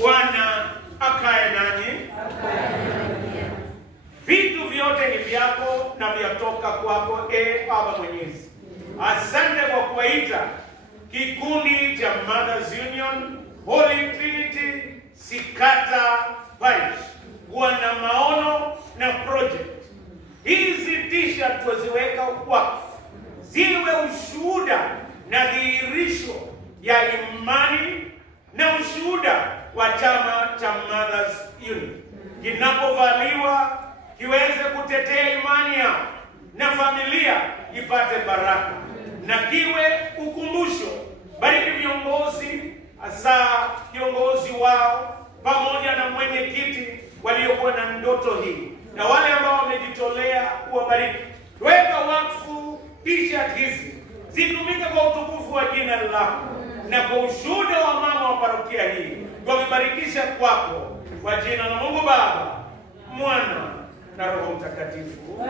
Bwana akae nanyi. Vitu vyote ni vyako na vyatoka kwako, Baba Mwenyezi. Asante kwa kuwaita kikundi cha Mothers Union Holy Trinity Sikata Parish kuwa na maono na project. Hizi t-shirt tuziweka wakfu ziwe ushuhuda na dhihirisho ya imani na ushuhuda wa chama cha Mothers Union. Kinapovaliwa kiweze kutetea imani yao na familia ipate baraka, na kiwe ukumbusho. Bariki viongozi, hasa kiongozi wao pamoja na mwenyekiti waliokuwa na ndoto hii, na wale ambao wamejitolea kuwabariki. Weka wakfu t-shirt hizi zitumike kwa utukufu wa jina lako na kwa ushuhuda wa mama wa parokia hii. Tumebarikisha kwako kwa jina la Mungu Baba, Mwana na Roho Mtakatifu.